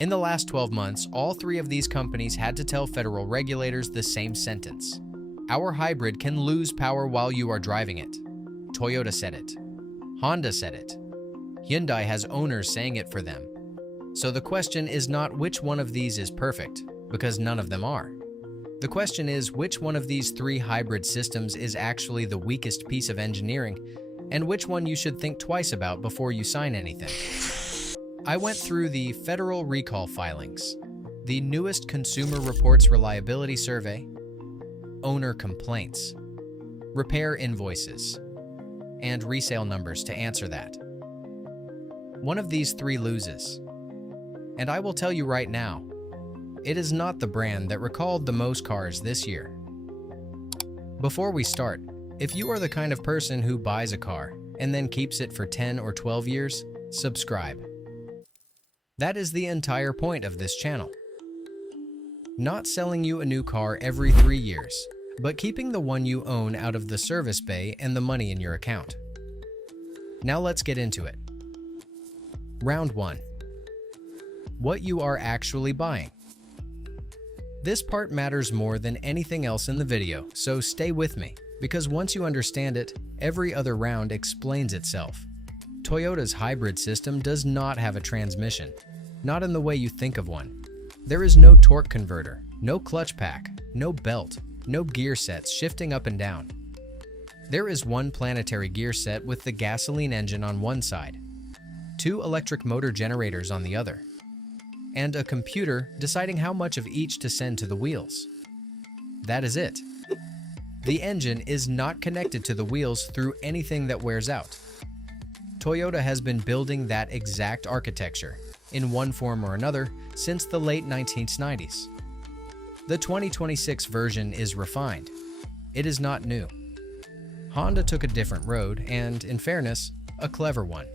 In the last 12 months, all three of these companies had to tell federal regulators the same sentence. Our hybrid can lose power while you are driving it. Toyota said it. Honda said it. Hyundai has owners saying it for them. So the question is not which one of these is perfect, because none of them are. The question is which one of these three hybrid systems is actually the weakest piece of engineering, and which one you should think twice about before you sign anything. I went through the federal recall filings, the newest Consumer Reports Reliability Survey, owner complaints, repair invoices, and resale numbers to answer that. One of these three loses. And I will tell you right now, it is not the brand that recalled the most cars this year. Before we start, if you are the kind of person who buys a car and then keeps it for 10 or 12 years, subscribe. That is the entire point of this channel. Not selling you a new car every 3 years, but keeping the one you own out of the service bay and the money in your account. Now let's get into it. Round 1. What you are actually buying. This part matters more than anything else in the video, so stay with me, because once you understand it, every other round explains itself. Toyota's hybrid system does not have a transmission, not in the way you think of one. There is no torque converter, no clutch pack, no belt, no gear sets shifting up and down. There is one planetary gear set with the gasoline engine on one side, 2 electric motor generators on the other, and a computer deciding how much of each to send to the wheels. That is it. The engine is not connected to the wheels through anything that wears out. Toyota has been building that exact architecture, in one form or another, since the late 1990s. The 2026 version is refined. It is not new. Honda took a different road and, in fairness, a clever one.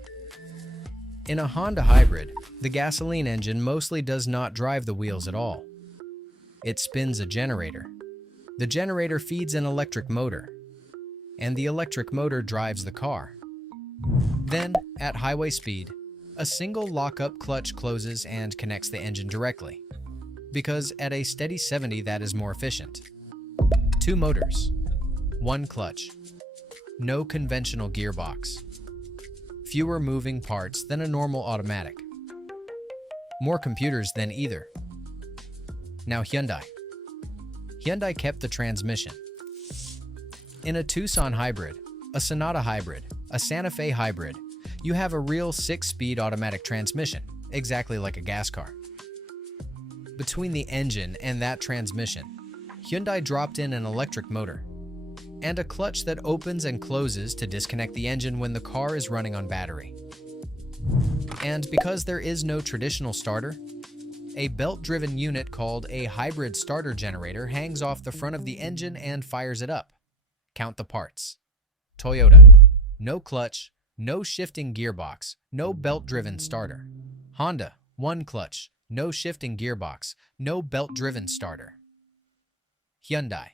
In a Honda hybrid, the gasoline engine mostly does not drive the wheels at all. It spins a generator. The generator feeds an electric motor, and the electric motor drives the car. Then, at highway speed, a single lock-up clutch closes and connects the engine directly, because at a steady 70 that is more efficient. 2 motors, 1 clutch, no conventional gearbox, fewer moving parts than a normal automatic, more computers than either. Now Hyundai. Hyundai kept the transmission. In a Tucson hybrid, a Sonata hybrid, a Santa Fe hybrid, you have a real 6-speed automatic transmission, exactly like a gas car. Between the engine and that transmission, Hyundai dropped in an electric motor and a clutch that opens and closes to disconnect the engine when the car is running on battery. And because there is no traditional starter, a belt-driven unit called a hybrid starter generator hangs off the front of the engine and fires it up. Count the parts. Toyota, no clutch, no shifting gearbox, no belt-driven starter. Honda, 1 clutch, no shifting gearbox, no belt-driven starter. Hyundai,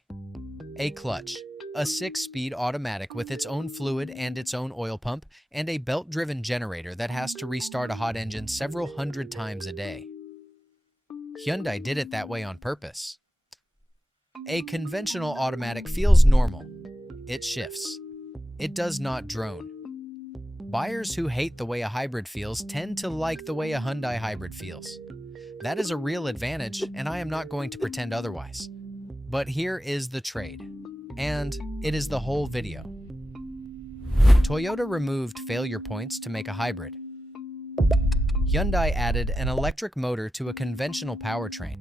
a clutch, a 6-speed automatic with its own fluid and its own oil pump, and a belt-driven generator that has to restart a hot engine several hundred times a day. Hyundai did it that way on purpose. A conventional automatic feels normal. It shifts. It does not drone. Buyers who hate the way a hybrid feels tend to like the way a Hyundai hybrid feels. That is a real advantage, and I am not going to pretend otherwise. But here is the trade, and it is the whole video. Toyota removed failure points to make a hybrid. Hyundai added an electric motor to a conventional powertrain,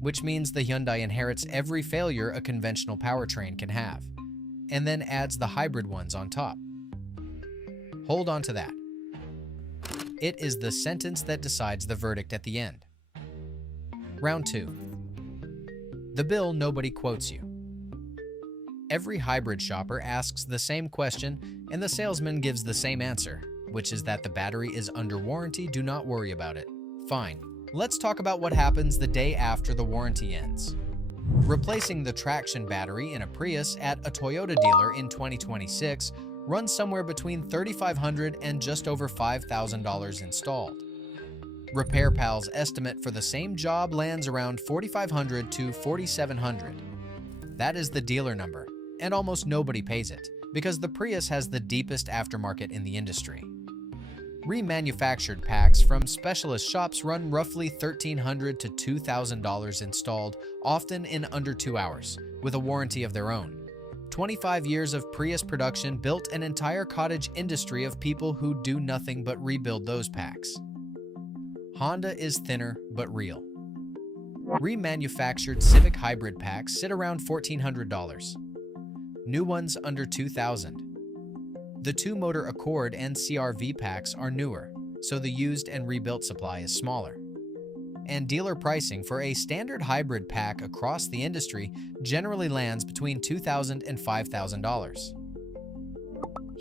which means the Hyundai inherits every failure a conventional powertrain can have, and then adds the hybrid ones on top. Hold on to that. It is the sentence that decides the verdict at the end. Round 2. The bill nobody quotes you. Every hybrid shopper asks the same question, and the salesman gives the same answer, which is that the battery is under warranty, do not worry about it. Fine. Let's talk about what happens the day after the warranty ends. Replacing the traction battery in a Prius at a Toyota dealer in 2026 runs somewhere between $3,500 and just over $5,000 installed. RepairPal's estimate for the same job lands around $4,500 to $4,700. That is the dealer number, and almost nobody pays it, because the Prius has the deepest aftermarket in the industry. Remanufactured packs from specialist shops run roughly $1,300 to $2,000 installed, often in under 2 hours, with a warranty of their own. 25 years of Prius production built an entire cottage industry of people who do nothing but rebuild those packs. Honda is thinner but real. Remanufactured Civic hybrid packs sit around $1,400. New ones under $2,000. The two-motor Accord and CR-V packs are newer, so the used and rebuilt supply is smaller. And dealer pricing for a standard hybrid pack across the industry generally lands between $2,000 and $5,000.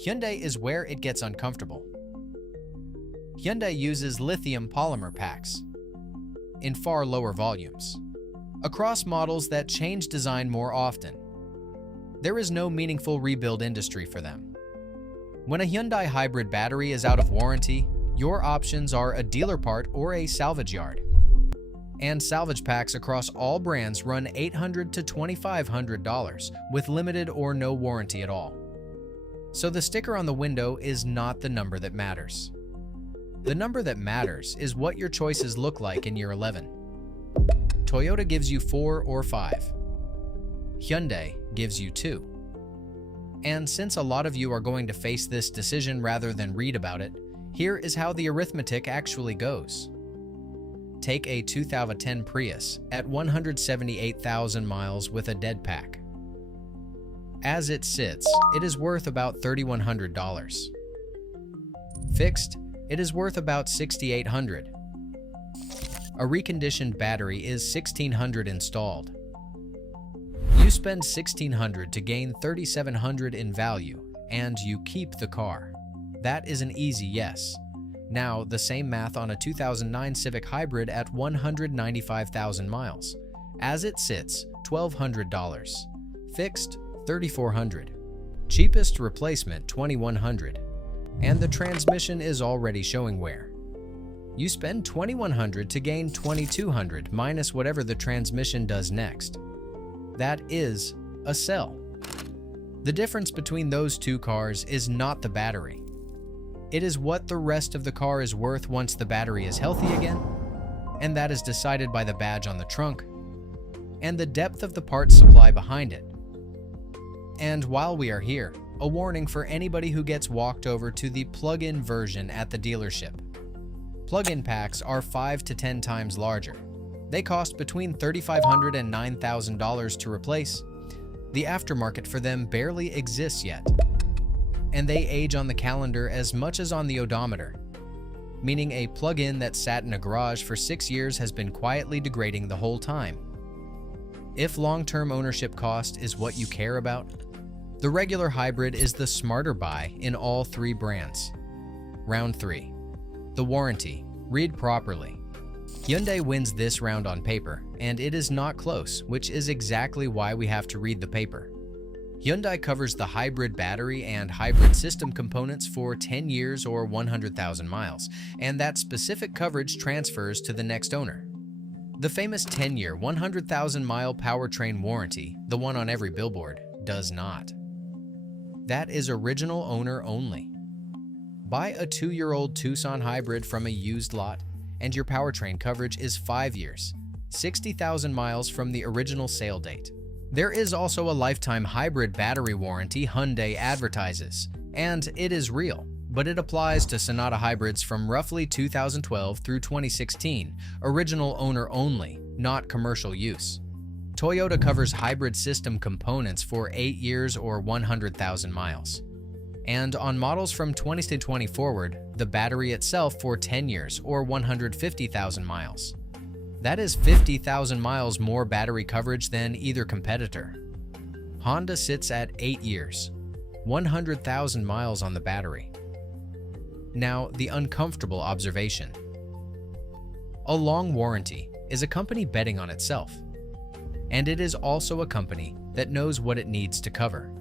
Hyundai is where it gets uncomfortable. Hyundai uses lithium polymer packs in far lower volumes, across models that change design more often. There is no meaningful rebuild industry for them. When a Hyundai hybrid battery is out of warranty, your options are a dealer part or a salvage yard. And salvage packs across all brands run $800 to $2,500 with limited or no warranty at all. So the sticker on the window is not the number that matters. The number that matters is what your choices look like in year 11. Toyota gives you 4 or 5. Hyundai gives you 2. And since a lot of you are going to face this decision rather than read about it, here is how the arithmetic actually goes. Take a 2010 Prius at 178,000 miles with a dead pack. As it sits, it is worth about $3,100. Fixed, it is worth about $6,800. A reconditioned battery is $1,600 installed. You spend $1,600 to gain $3,700 in value, and you keep the car. That is an easy yes. Now, the same math on a 2009 Civic Hybrid at 195,000 miles. As it sits, $1,200. Fixed, $3,400. Cheapest replacement, $2,100. And the transmission is already showing wear. You spend $2,100 to gain $2,200 minus whatever the transmission does next. That is a sell. The difference between those two cars is not the battery. It is what the rest of the car is worth once the battery is healthy again, and that is decided by the badge on the trunk and the depth of the parts supply behind it. And while we are here, a warning for anybody who gets walked over to the plug-in version at the dealership. Plug-in packs are 5 to 10 times larger. They cost between $3,500 and $9,000 to replace. The aftermarket for them barely exists yet. And they age on the calendar as much as on the odometer, meaning a plug-in that sat in a garage for 6 years has been quietly degrading the whole time. If long-term ownership cost is what you care about, the regular hybrid is the smarter buy in all 3 brands. Round 3. The warranty. Read properly. Hyundai wins this round on paper, and it is not close, which is exactly why we have to read the paper. Hyundai covers the hybrid battery and hybrid system components for 10 years or 100,000 miles, and that specific coverage transfers to the next owner. The famous 10-year, 100,000-mile powertrain warranty, the one on every billboard, does not. That is original owner only. Buy a 2-year-old Tucson hybrid from a used lot, and your powertrain coverage is 5 years, 60,000 miles from the original sale date. There is also a lifetime hybrid battery warranty Hyundai advertises, and it is real, but it applies to Sonata hybrids from roughly 2012 through 2016, original owner only, not commercial use. Toyota covers hybrid system components for 8 years or 100,000 miles. And on models from 2020 forward, the battery itself for 10 years or 150,000 miles. That is 50,000 miles more battery coverage than either competitor. Honda sits at 8 years, 100,000 miles on the battery. Now, the uncomfortable observation. A long warranty is a company betting on itself, and it is also a company that knows what it needs to cover.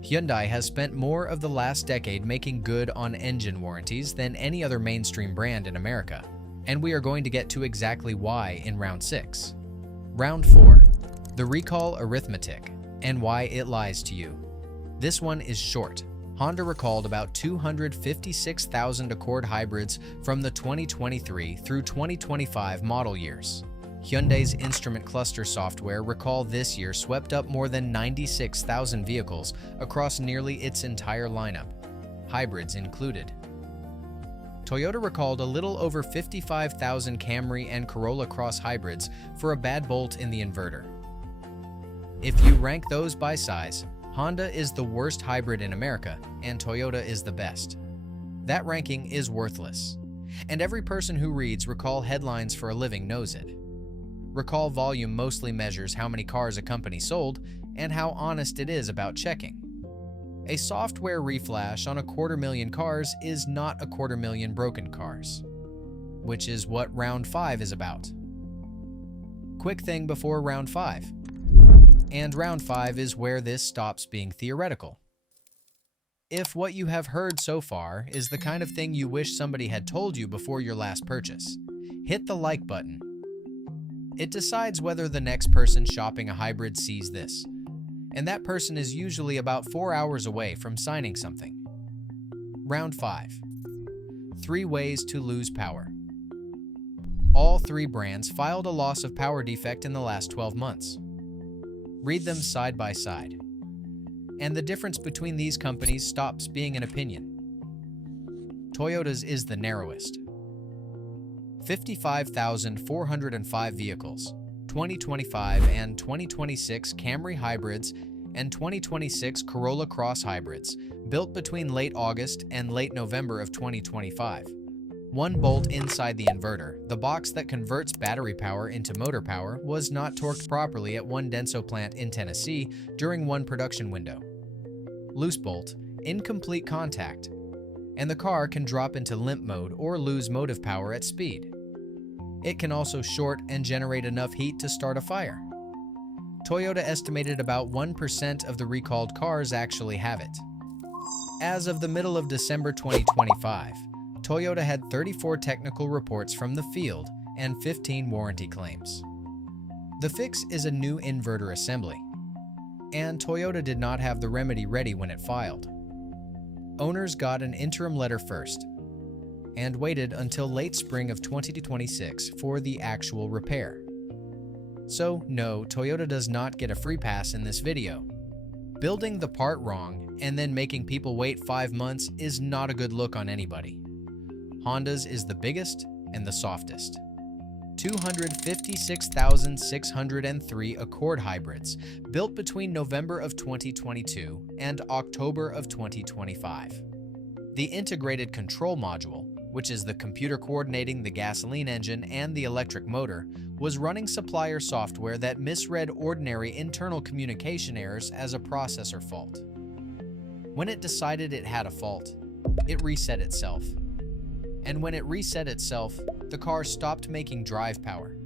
Hyundai has spent more of the last decade making good on engine warranties than any other mainstream brand in America, and we are going to get to exactly why in Round 6. Round 4. The recall arithmetic and why it lies to you. This one is short. Honda recalled about 256,000 Accord hybrids from the 2023 through 2025 model years. Hyundai's instrument cluster software recall this year swept up more than 96,000 vehicles across nearly its entire lineup, hybrids included. Toyota recalled a little over 55,000 Camry and Corolla Cross hybrids for a bad bolt in the inverter. If you rank those by size, Honda is the worst hybrid in America and Toyota is the best. That ranking is worthless, and every person who reads recall headlines for a living knows it. Recall volume mostly measures how many cars a company sold and how honest it is about checking. A software reflash on 250,000 cars is not 250,000 broken cars, which is what Round 5 is about. Quick thing before Round 5. And Round 5 is where this stops being theoretical. If what you have heard so far is the kind of thing you wish somebody had told you before your last purchase, hit the like button. It decides whether the next person shopping a hybrid sees this, and that person is usually about 4 hours away from signing something. Round 5. 3 ways to lose power. All 3 brands filed a loss of power defect in the last 12 months. Read them side by side, and the difference between these companies stops being an opinion. Toyota's is the narrowest. 55,405 vehicles, 2025 and 2026 Camry hybrids and 2026 Corolla Cross hybrids, built between late August and late November of 2025. 1 bolt inside the inverter, the box that converts battery power into motor power, was not torqued properly at one Denso plant in Tennessee during one production window. Loose bolt, incomplete contact, and the car can drop into limp mode or lose motive power at speed. It can also short and generate enough heat to start a fire. Toyota estimated about 1% of the recalled cars actually have it. As of the middle of December 2025, Toyota had 34 technical reports from the field and 15 warranty claims. The fix is a new inverter assembly, and Toyota did not have the remedy ready when it filed. Owners got an interim letter first, and waited until late spring of 2026 for the actual repair. So no, Toyota does not get a free pass in this video. Building the part wrong and then making people wait 5 months is not a good look on anybody. Honda's is the biggest and the softest. 256,603 Accord hybrids, built between November of 2022 and October of 2025. The integrated control module, which is the computer coordinating the gasoline engine and the electric motor, was running supplier software that misread ordinary internal communication errors as a processor fault. When it decided it had a fault, it reset itself. And when it reset itself, the car stopped making drive power.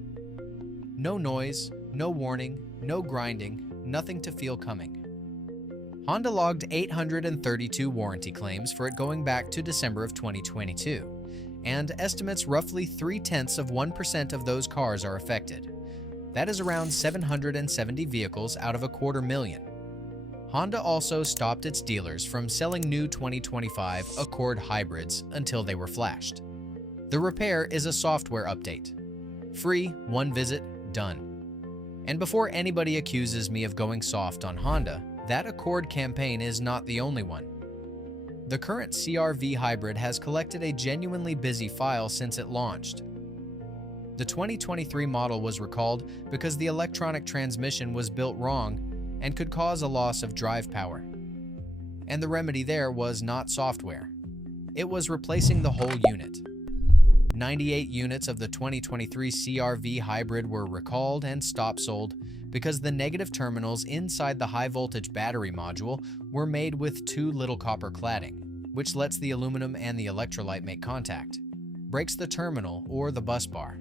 No noise, no warning, no grinding, nothing to feel coming. Honda logged 832 warranty claims for it going back to December of 2022, and estimates roughly 0.3% of those cars are affected. That is around 770 vehicles out of 250,000. Honda also stopped its dealers from selling new 2025 Accord hybrids until they were flashed. The repair is a software update. Free, 1 visit, done. And before anybody accuses me of going soft on Honda, that Accord campaign is not the only one. The current CR-V hybrid has collected a genuinely busy file since it launched. The 2023 model was recalled because the electronic transmission was built wrong and could cause a loss of drive power. And the remedy there was not software. It was replacing the whole unit. 98 units of the 2023 CR-V hybrid were recalled and stop sold because the negative terminals inside the high-voltage battery module were made with too little copper cladding, which lets the aluminum and the electrolyte make contact, breaks the terminal or the bus bar,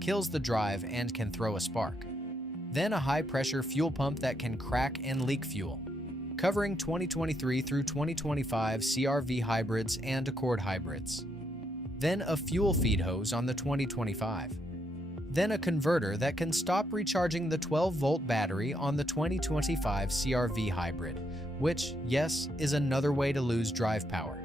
kills the drive and can throw a spark. Then a high-pressure fuel pump that can crack and leak fuel. covering 2023 through 2025 CR-V hybrids and Accord hybrids. Then a fuel feed hose on the 2025. Then a converter that can stop recharging the 12-volt battery on the 2025 CR-V hybrid, which, yes, is another way to lose drive power.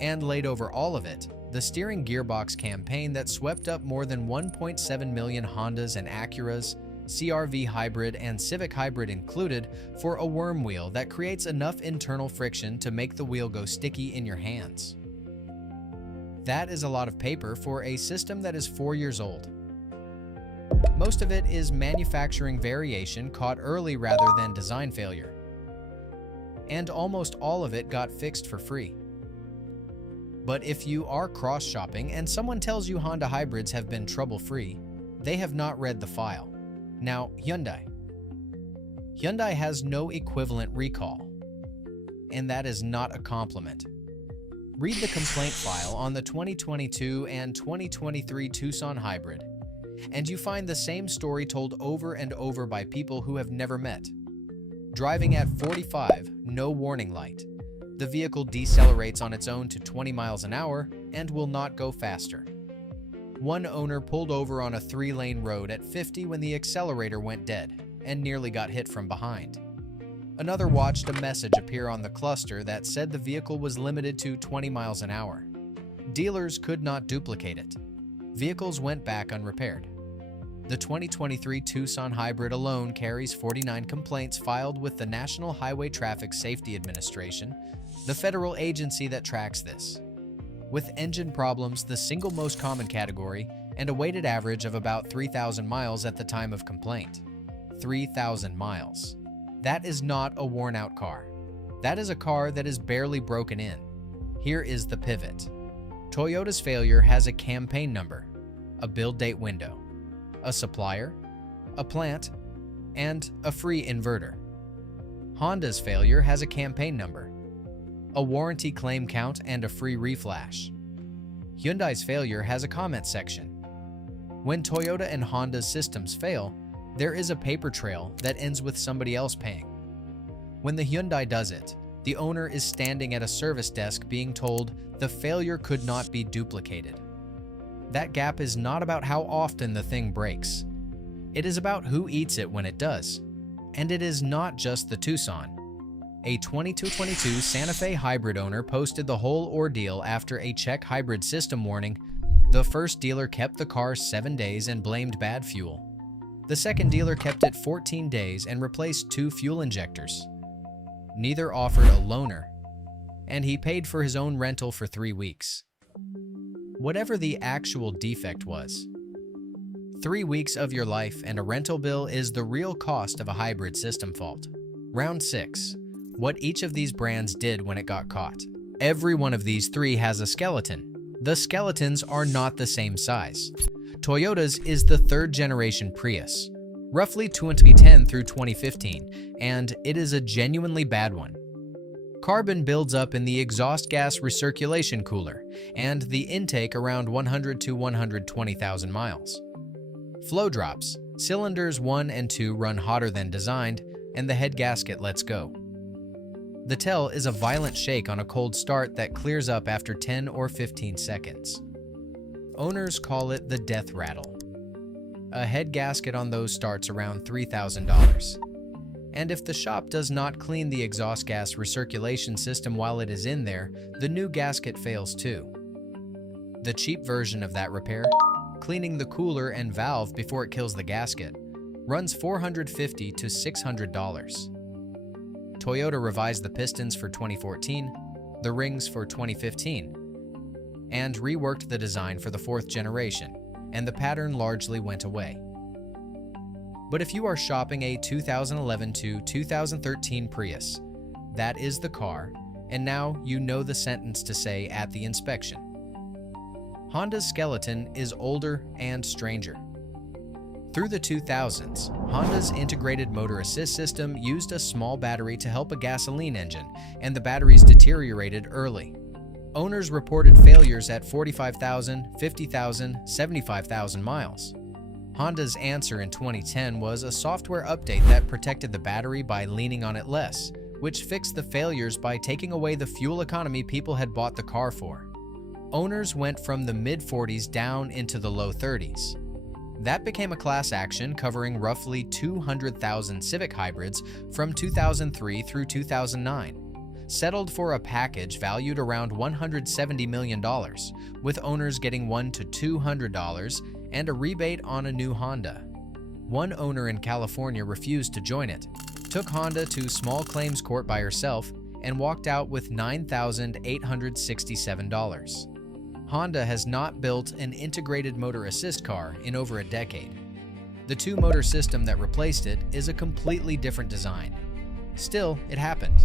And laid over all of it, the steering gearbox campaign that swept up more than 1.7 million Hondas and Acuras, CR-V hybrid and Civic hybrid included, for a worm wheel that creates enough internal friction to make the wheel go sticky in your hands. That is a lot of paper for a system that is 4 years old. Most of it is manufacturing variation caught early rather than design failure. And almost all of it got fixed for free. But if you are cross-shopping and someone tells you Honda hybrids have been trouble-free, they have not read the file. Now, Hyundai. Hyundai has no equivalent recall, and that is not a compliment. Read the complaint file on the 2022 and 2023 Tucson hybrid, and you find the same story told over and over by people who have never met. Driving at 45, no warning light. The vehicle decelerates on its own to 20 miles an hour and will not go faster. One owner pulled over on a 3-lane road at 50 when the accelerator went dead and nearly got hit from behind. Another watched a message appear on the cluster that said the vehicle was limited to 20 miles an hour. Dealers could not duplicate it. Vehicles went back unrepaired. The 2023 Tucson hybrid alone carries 49 complaints filed with the National Highway Traffic Safety Administration, the federal agency that tracks this. With engine problems the single most common category and a weighted average of about 3,000 miles at the time of complaint. 3,000 miles. That is not a worn-out car. That is a car that is barely broken in. Here is the pivot. Toyota's failure has a campaign number, a build date window, a supplier, a plant, and a free inverter. Honda's failure has a campaign number, a warranty claim count, and a free reflash. Hyundai's failure has a comment section. When Toyota and Honda's systems fail, there is a paper trail that ends with somebody else paying. When the Hyundai does it, the owner is standing at a service desk being told the failure could not be duplicated. That gap is not about how often the thing breaks. It is about who eats it when it does. And it is not just the Tucson. A 2222 Santa Fe hybrid owner posted the whole ordeal after a check hybrid system warning. The first dealer kept the car 7 days and blamed bad fuel. The second dealer kept it 14 days and replaced 2 fuel injectors. Neither offered a loaner, and he paid for his own rental for 3 weeks. Whatever the actual defect was, 3 weeks of your life and a rental bill is the real cost of a hybrid system fault. Round 6. What each of these brands did when it got caught. Every one of these 3 has a skeleton. The skeletons are not the same size. Toyota's is the 3rd generation Prius, roughly 2010 through 2015, and it is a genuinely bad one. Carbon builds up in the exhaust gas recirculation cooler, and the intake around 100 to 120,000 miles. Flow drops. Cylinders 1 and 2 run hotter than designed, and the head gasket lets go. The tell is a violent shake on a cold start that clears up after 10 or 15 seconds. Owners call it the death rattle. A head gasket on those starts around $3,000. And if the shop does not clean the exhaust gas recirculation system while it is in there, the new gasket fails too. The cheap version of that repair, cleaning the cooler and valve before it kills the gasket, runs $450 to $600. Toyota revised the pistons for 2014, the rings for 2015, and reworked the design for the 4th generation, and the pattern largely went away. But if you are shopping a 2011 to 2013 Prius, that is the car, and now you know the sentence to say at the inspection. Honda's skeleton is older and stranger. Through the 2000s, Honda's integrated motor assist system used a small battery to help a gasoline engine, and the batteries deteriorated early. Owners reported failures at 45,000, 50,000, 75,000 miles. Honda's answer in 2010 was a software update that protected the battery by leaning on it less, which fixed the failures by taking away the fuel economy people had bought the car for. Owners went from the mid-40s down into the low 30s. That became a class action covering roughly 200,000 Civic hybrids from 2003 through 2009, settled for a package valued around $170 million, with owners getting $100 to $200 and a rebate on a new Honda. One owner in California refused to join it, took Honda to small claims court by herself, and walked out with $9,867. Honda has not built an integrated motor assist car in over a decade. The two-motor system that replaced it is a completely different design. Still, it happened,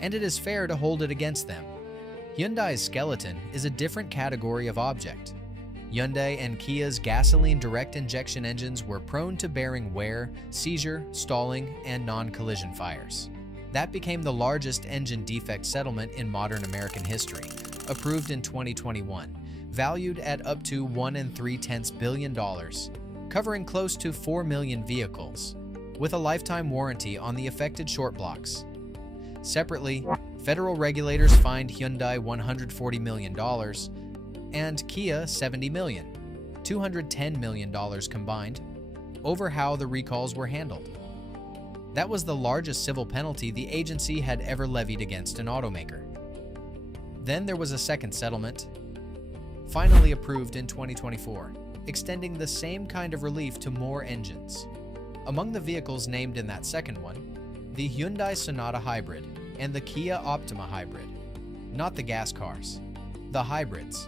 and it is fair to hold it against them. Hyundai's skeleton is a different category of object. Hyundai and Kia's gasoline direct injection engines were prone to bearing wear, seizure, stalling, and non-collision fires. That became the largest engine defect settlement in modern American history, approved in 2021, valued at up to $1.3 billion, covering close to 4 million vehicles, with a lifetime warranty on the affected short blocks. Separately, federal regulators fined Hyundai $140 million and Kia $70 million, $210 million combined, over how the recalls were handled. That was the largest civil penalty the agency had ever levied against an automaker. Then there was a second settlement, finally approved in 2024, extending the same kind of relief to more engines. Among the vehicles named in that second one, the Hyundai Sonata Hybrid and the Kia Optima Hybrid, not the gas cars, the hybrids.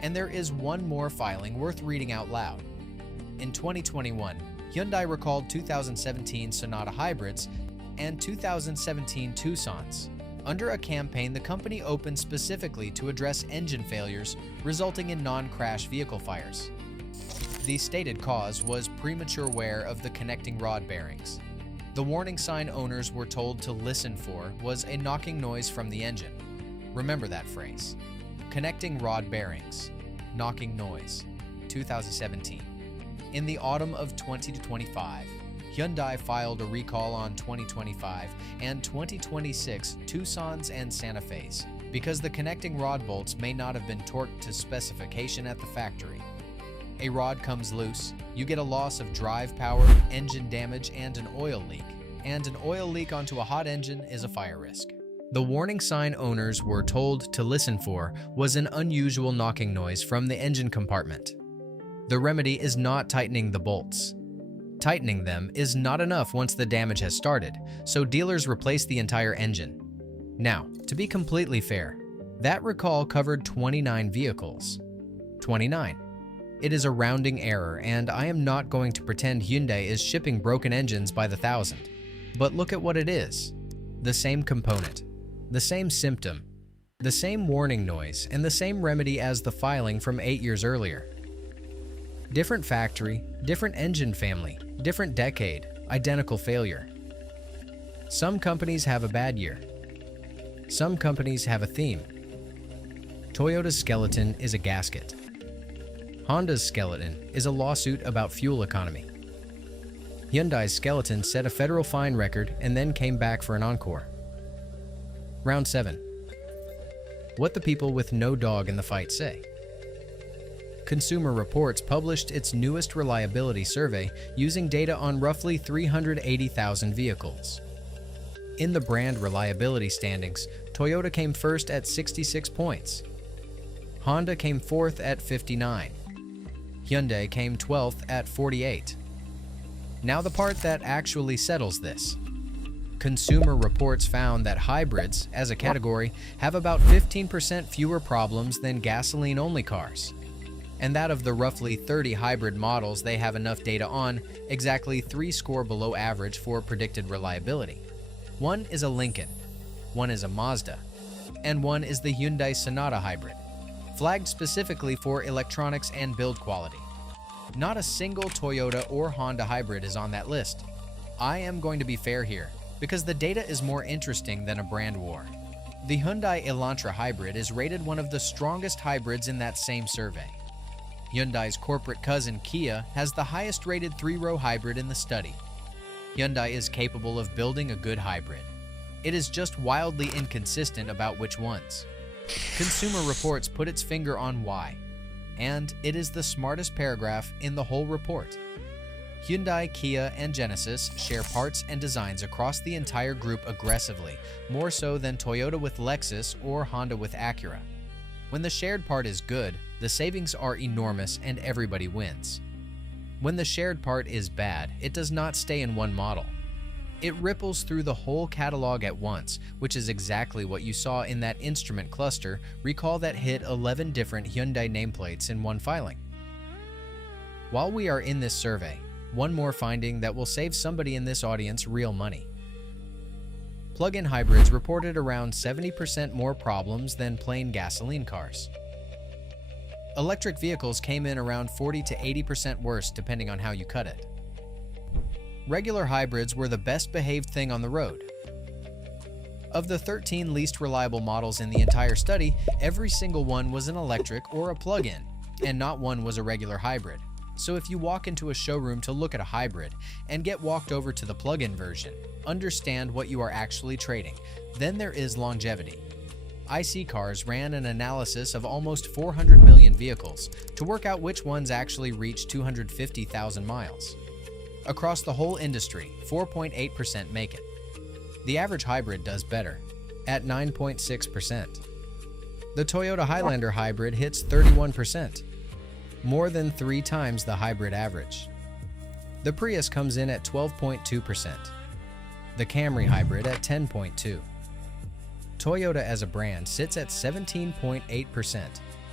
And there is one more filing worth reading out loud. In 2021, Hyundai recalled 2017 Sonata Hybrids and 2017 Tucsons, under a campaign the company opened specifically to address engine failures resulting in non-crash vehicle fires. The stated cause was premature wear of the connecting rod bearings. The warning sign owners were told to listen for was a knocking noise from the engine. Remember that phrase. Connecting rod bearings, knocking noise, 2017. In the autumn of 2025, Hyundai filed a recall on 2025 and 2026 Tucsons and Santa Fe's because the connecting rod bolts may not have been torqued to specification at the factory. A rod comes loose, you get a loss of drive power, engine damage, and an oil leak. And an oil leak onto a hot engine is a fire risk. The warning sign owners were told to listen for was an unusual knocking noise from the engine compartment. The remedy is not tightening the bolts. Tightening them is not enough once the damage has started, so dealers replace the entire engine. Now, to be completely fair, that recall covered 29 vehicles. 29. It is a rounding error, and I am not going to pretend Hyundai is shipping broken engines by the thousand. But look at what it is. The same component, the same symptom, the same warning noise, and the same remedy as the filing from 8 years earlier. Different factory, different engine family, different decade, identical failure. Some companies have a bad year. Some companies have a theme. Toyota's skeleton is a gasket. Honda's skeleton is a lawsuit about fuel economy. Hyundai's skeleton set a federal fine record and then came back for an encore. Round 7. What the people with no dog in the fight say. Consumer Reports published its newest reliability survey using data on roughly 380,000 vehicles. In the brand reliability standings, Toyota came first at 66 points. Honda came fourth at 59. Hyundai came 12th at 48. Now the part that actually settles this. Consumer Reports found that hybrids, as a category, have about 15% fewer problems than gasoline-only cars. And that of the roughly 30 hybrid models they have enough data on, exactly 3 score below average for predicted reliability. One is a Lincoln, one is a Mazda, and one is the Hyundai Sonata Hybrid, flagged specifically for electronics and build quality. Not a single Toyota or Honda hybrid is on that list. I am going to be fair here, because the data is more interesting than a brand war. The Hyundai Elantra Hybrid is rated one of the strongest hybrids in that same survey. Hyundai's corporate cousin Kia has the highest rated 3-row hybrid in the study. Hyundai is capable of building a good hybrid. It is just wildly inconsistent about which ones. Consumer Reports put its finger on why, and it is the smartest paragraph in the whole report. Hyundai, Kia, and Genesis share parts and designs across the entire group aggressively, more so than Toyota with Lexus or Honda with Acura. When the shared part is good, the savings are enormous and everybody wins. When the shared part is bad, it does not stay in one model. It ripples through the whole catalog at once, which is exactly what you saw in that instrument cluster. Recall that hit 11 different Hyundai nameplates in one filing. While we are in this survey, one more finding that will save somebody in this audience real money. Plug-in hybrids reported around 70% more problems than plain gasoline cars. Electric vehicles came in around 40 to 80% worse depending on how you cut it. Regular hybrids were the best behaved thing on the road. Of the 13 least reliable models in the entire study, every single one was an electric or a plug-in, and not one was a regular hybrid. So if you walk into a showroom to look at a hybrid and get walked over to the plug-in version, understand what you are actually trading. Then there is longevity. IC Cars ran an analysis of almost 400 million vehicles to work out which ones actually reached 250,000 miles. Across the whole industry, 4.8% make it. The average hybrid does better, at 9.6%. The Toyota Highlander hybrid hits 31%, more than 3 times the hybrid average. The Prius comes in at 12.2%. The Camry hybrid at 10.2%. Toyota as a brand sits at 17.8%,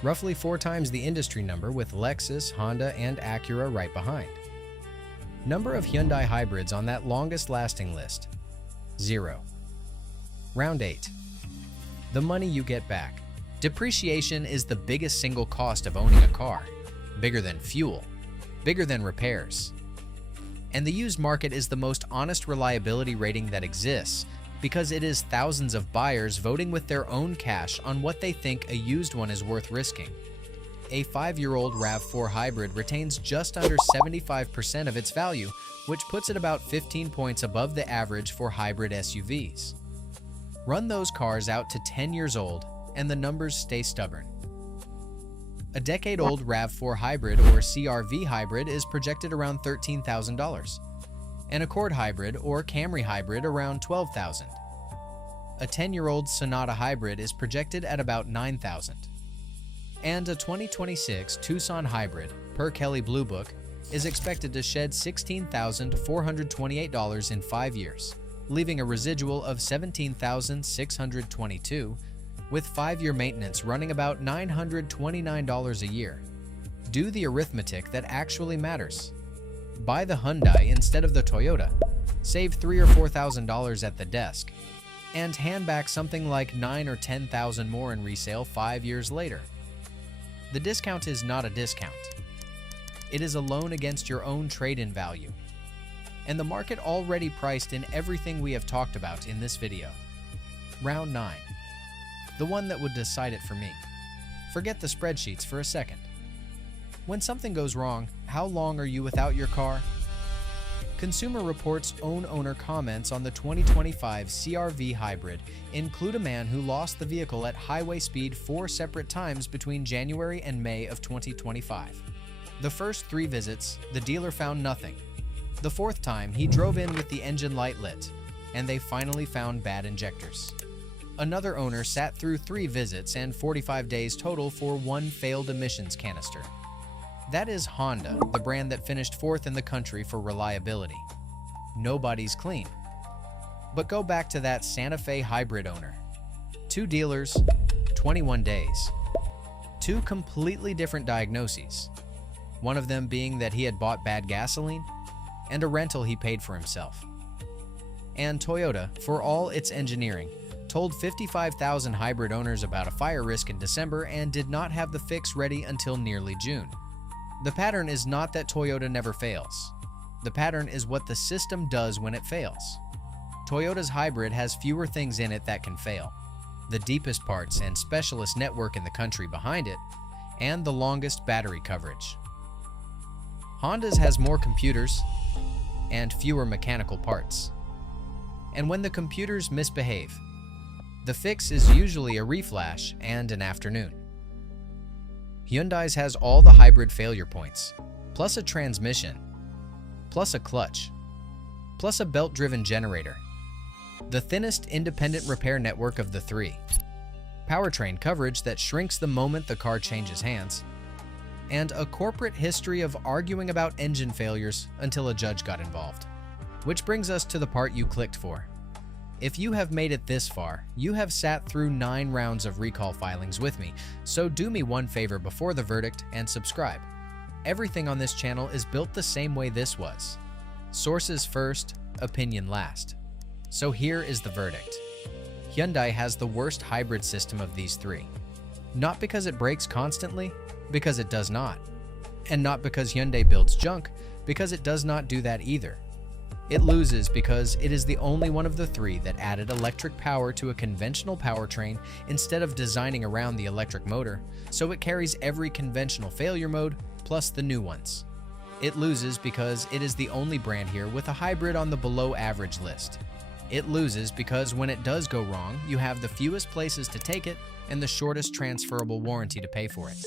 roughly 4 times the industry number, with Lexus, Honda, and Acura right behind. Number of Hyundai hybrids on that longest lasting list? 0. Round 8. The money you get back. Depreciation is the biggest single cost of owning a car. Bigger than fuel, bigger than repairs. And the used market is the most honest reliability rating that exists, because it is thousands of buyers voting with their own cash on what they think a used one is worth risking. A 5-year-old RAV4 hybrid retains just under 75% of its value, which puts it about 15 points above the average for hybrid SUVs. Run those cars out to 10 years old, and the numbers stay stubborn. A decade-old RAV4 hybrid or CR-V hybrid is projected around $13,000. An Accord hybrid or Camry hybrid around $12,000. A 10-year-old Sonata hybrid is projected at about $9,000. And a 2026 Tucson hybrid, per Kelley Blue Book, is expected to shed $16,428 in 5 years, leaving a residual of $17,622, with 5-year maintenance running about $929 a year. Do the arithmetic that actually matters. Buy the Hyundai instead of the Toyota, save $3,000 or $4,000 at the desk, and hand back something like $9,000 or $10,000 more in resale 5 years later. The discount is not a discount. It is a loan against your own trade-in value. And the market already priced in everything we have talked about in this video. Round 9. The one that would decide it for me. Forget the spreadsheets for a second. When something goes wrong, how long are you without your car? Consumer Reports' own owner comments on the 2025 CR-V hybrid include a man who lost the vehicle at highway speed 4 separate times between January and May of 2025. The first 3 visits, the dealer found nothing. The 4th time, he drove in with the engine light lit, and they finally found bad injectors. Another owner sat through 3 visits and 45 days total for 1 failed emissions canister. That is Honda, the brand that finished 4th in the country for reliability. Nobody's clean. But go back to that Santa Fe hybrid owner. 2 dealers, 21 days. 2 completely different diagnoses. One of them being that he had bought bad gasoline, and a rental he paid for himself. And Toyota, for all its engineering, told 55,000 hybrid owners about a fire risk in December and did not have the fix ready until nearly June. The pattern is not that Toyota never fails. The pattern is what the system does when it fails. Toyota's hybrid has fewer things in it that can fail, the deepest parts and specialist network in the country behind it, and the longest battery coverage. Honda's has more computers and fewer mechanical parts. and when the computers misbehave. The fix is usually a reflash and an afternoon. Hyundai's has all the hybrid failure points, plus a transmission, plus a clutch, plus a belt-driven generator. The thinnest independent repair network of the three. Powertrain coverage that shrinks the moment the car changes hands. And a corporate history of arguing about engine failures until a judge got involved. Which brings us to the part you clicked for. If you have made it this far, you have sat through 9 rounds of recall filings with me, so do me one favor before the verdict and subscribe. Everything on this channel is built the same way this was. Sources first, opinion last. So here is the verdict. Hyundai has the worst hybrid system of these 3. Not because it breaks constantly, because it does not. And not because Hyundai builds junk, because it does not do that either. It loses because it is the only one of the 3 that added electric power to a conventional powertrain instead of designing around the electric motor, so it carries every conventional failure mode plus the new ones. It loses because it is the only brand here with a hybrid on the below average list. It loses because when it does go wrong, you have the fewest places to take it and the shortest transferable warranty to pay for it.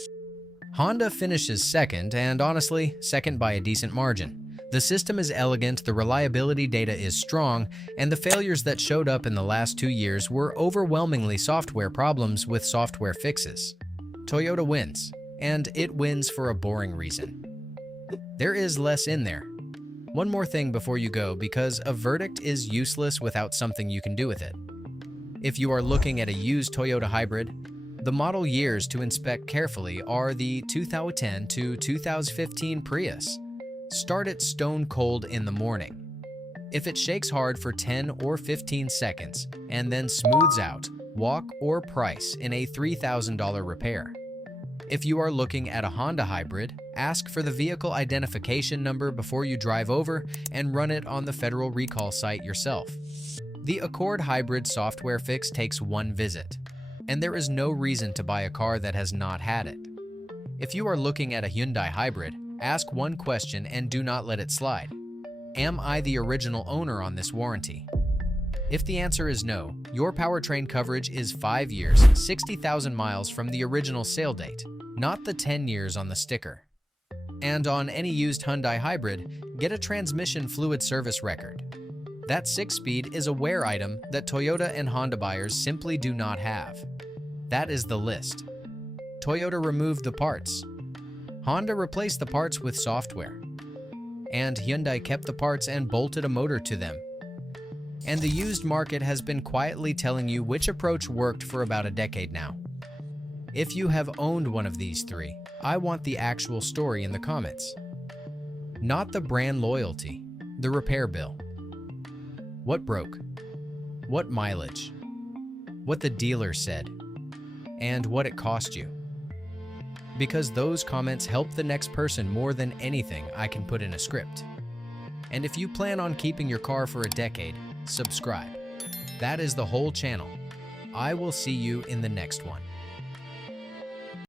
Honda finishes second, and honestly, second by a decent margin. The system is elegant, the reliability data is strong, and the failures that showed up in the last 2 years were overwhelmingly software problems with software fixes. Toyota wins, and it wins for a boring reason. There is less in there. One more thing before you go, because a verdict is useless without something you can do with it. If you are looking at a used Toyota hybrid, the model years to inspect carefully are the 2010 to 2015 Prius. Start it stone cold in the morning. If it shakes hard for 10 or 15 seconds and then smooths out, walk or price in a $3,000 repair. If you are looking at a Honda hybrid, ask for the vehicle identification number before you drive over and run it on the federal recall site yourself. The Accord hybrid software fix takes 1 visit, and there is no reason to buy a car that has not had it. If you are looking at a Hyundai hybrid, ask 1 question and do not let it slide. Am I the original owner on this warranty? If the answer is no, your powertrain coverage is 5 years, 60,000 miles from the original sale date, not the 10 years on the sticker. And on any used Hyundai hybrid, get a transmission fluid service record. That 6-speed is a wear item that Toyota and Honda buyers simply do not have. That is the list. Toyota removed the parts. Honda replaced the parts with software. And Hyundai kept the parts and bolted a motor to them. And the used market has been quietly telling you which approach worked for about a decade now. If you have owned one of these 3, I want the actual story in the comments. Not the brand loyalty, the repair bill. What broke? What mileage? What the dealer said? And what it cost you? Because those comments help the next person more than anything I can put in a script. And if you plan on keeping your car for a decade, subscribe. That is the whole channel. I will see you in the next one.